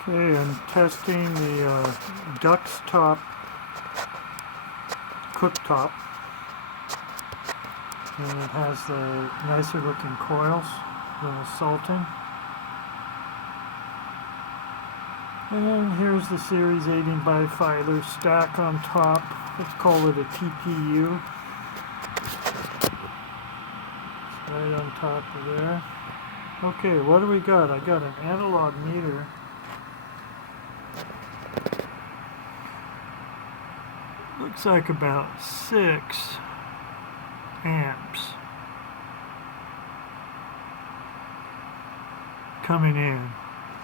Okay, I'm testing the Duxtop cooktop, and it has the nicer looking coils, the salting. And here's the Series 18 biflar stack on top. Let's call it a TPU. It's right on top of there. Okay, what do we got? I got an analog meter. Looks like about 6 amps coming in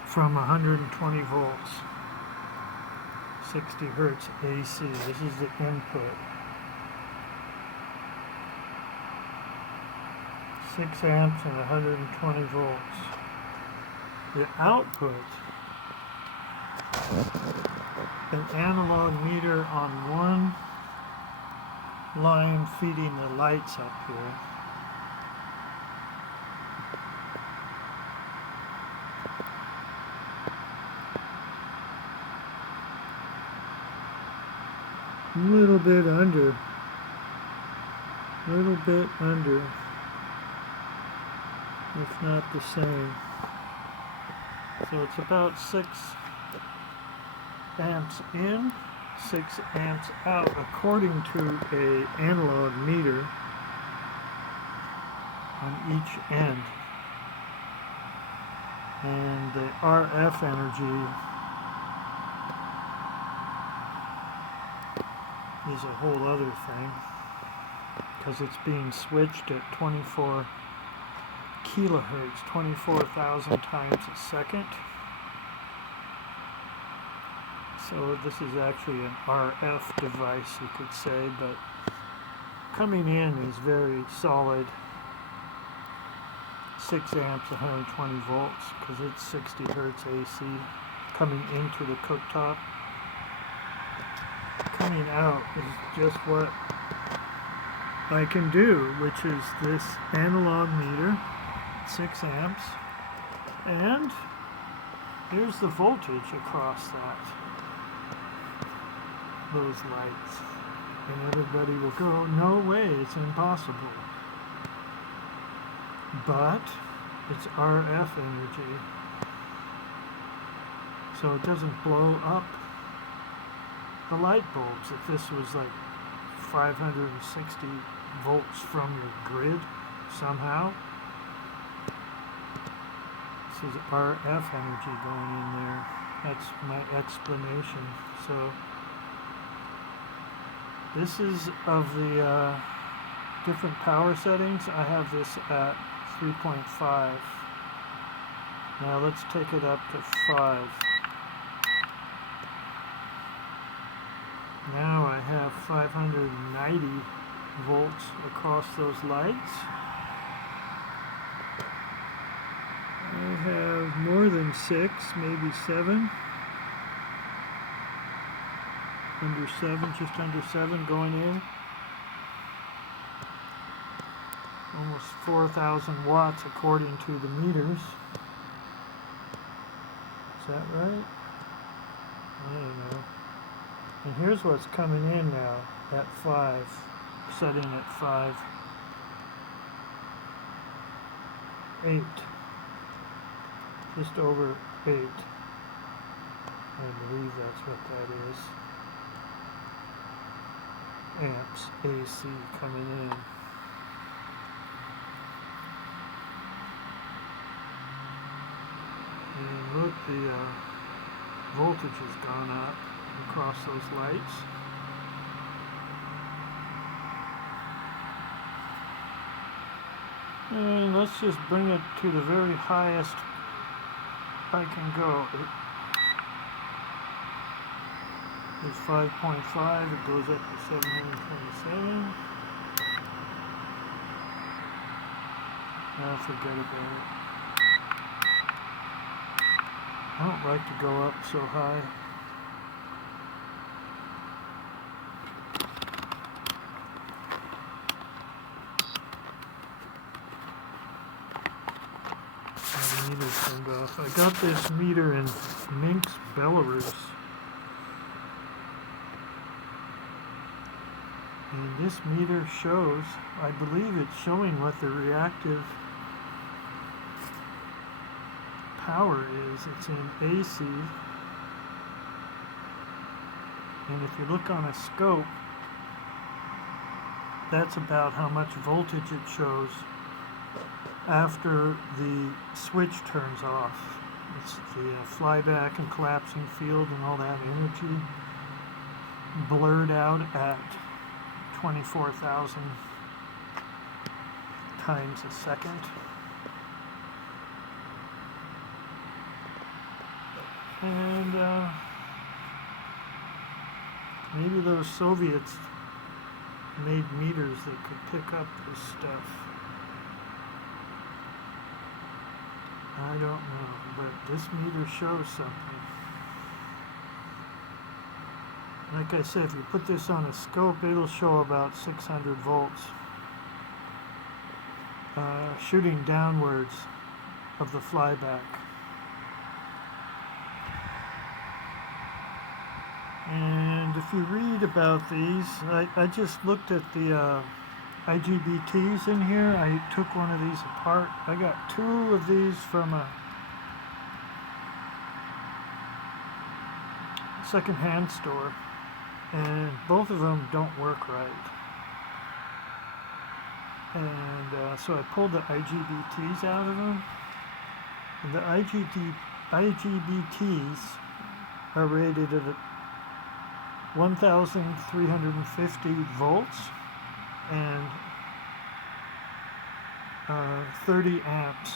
from 120 volts, 60 hertz AC. This is the input. 6 amps and 120 volts. The output, an analog meter on one line feeding the lights up here. Little bit under, if not the same. So it's about 6 amps in, 6 amps out, according to an analog meter on each end. And the RF energy is a whole other thing, because it's being switched at 24 kilohertz, 24,000 times a second. So this is actually an RF device, you could say, but coming in is very solid. 6 amps, 120 volts, because it's 60 hertz AC coming into the cooktop. Coming out is just what I can do, which is this analog meter, 6 amps, and here's the voltage across those lights. And everybody will go, no way, it's impossible. But it's RF energy, so it doesn't blow up the light bulbs. If this was like 560 volts from your grid somehow, this is RF energy going in there. That's my explanation. So this is of the different power settings. I have this at 3.5. Now let's take it up to 5. Now I have 590 volts across those lights. I have more than 6, maybe 7. Under 7, just under 7 going in. Almost 4,000 watts according to the meters. Is that right? I don't know. And here's what's coming in now at 5, setting at 5. 8. Just over 8. I believe that's what that is. Amps AC coming in. And look, the voltage has gone up across those lights. And let's just bring it to the very highest I can go. It's 5.5, it goes up to 727. Now forget about it. I don't like to go up so high. The meter's turned off. stuff. I got this meter in Minsk, Belarus. And this meter shows, I believe it's showing what the reactive power is. It's in AC. And if you look on a scope, that's about how much voltage it shows after the switch turns off. It's the flyback and collapsing field and all that energy blurred out at 24,000 times a second. And maybe those Soviets made meters that could pick up this stuff. I don't know, but this meter shows something. Like I said, if you put this on a scope, it'll show about 600 volts shooting downwards of the flyback. And if you read about these, I just looked at the IGBTs in here. I took one of these apart. I got 2 of these from a second-hand store, and both of them don't work right. And so I pulled the IGBTs out of them. And the IGBTs are rated at 1,350 volts and 30 amps.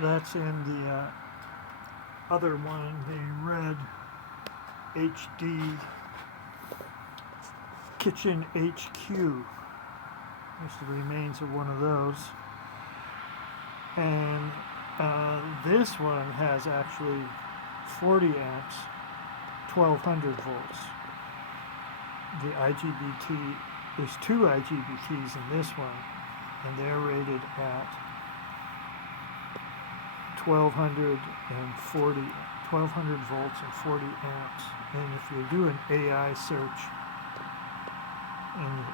That's in the other one, the red HD Kitchen HQ. There's the remains of one of those. And this one has actually 40 amps, 1,200 volts. The IGBT, there's 2 IGBTs in this one, and they're rated at 1,200 volts and 40 amps. And if you do an AI search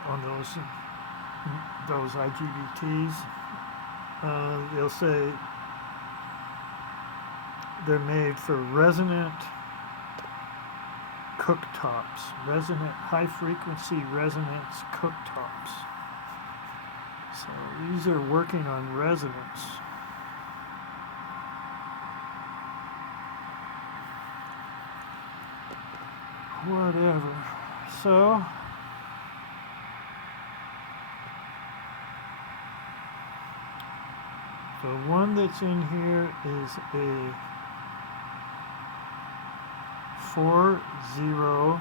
on those IGBTs, they'll say they're made for resonant cooktops, high-frequency resonance cooktops. So these are working on resonance. Whatever. So the one that's in here is a 40QR1.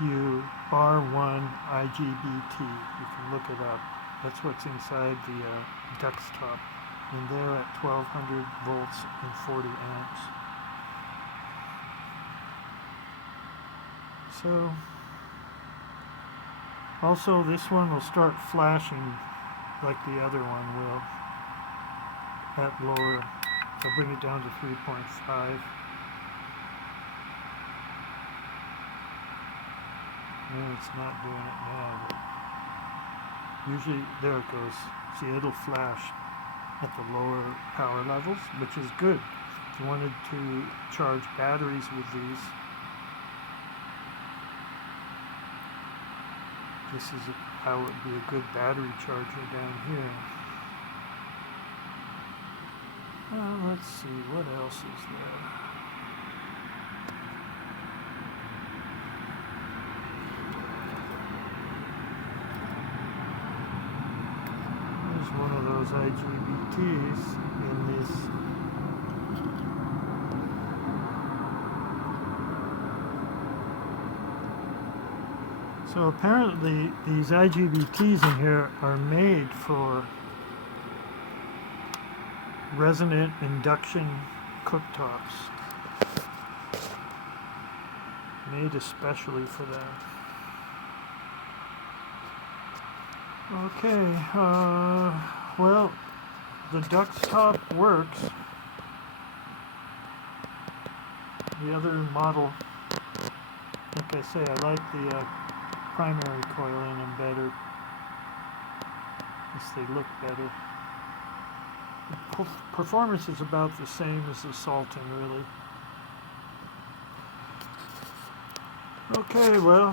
QR1 IGBT. You can look it up. That's what's inside the Duxtop. And they're at 1,200 volts and 40 amps. So, also this one will start flashing like the other one will at lower. I'll bring it down to 3.5. No, it's not doing it now. But usually, there it goes. See, it'll flash at the lower power levels, which is good. If you wanted to charge batteries with these, this is how it would be a good battery charger down here. Let's see, what else is there? There's one of those IGBTs in this. So apparently these IGBTs in here are made for resonant induction cooktops. made especially for that. Okay, well, the Duxtop works. The other model, like I say, I like the primary coil in them better. At least they look better. The performance is about the same as the Salton, really. Okay, well,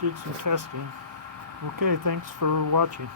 did some testing. Okay, thanks for watching.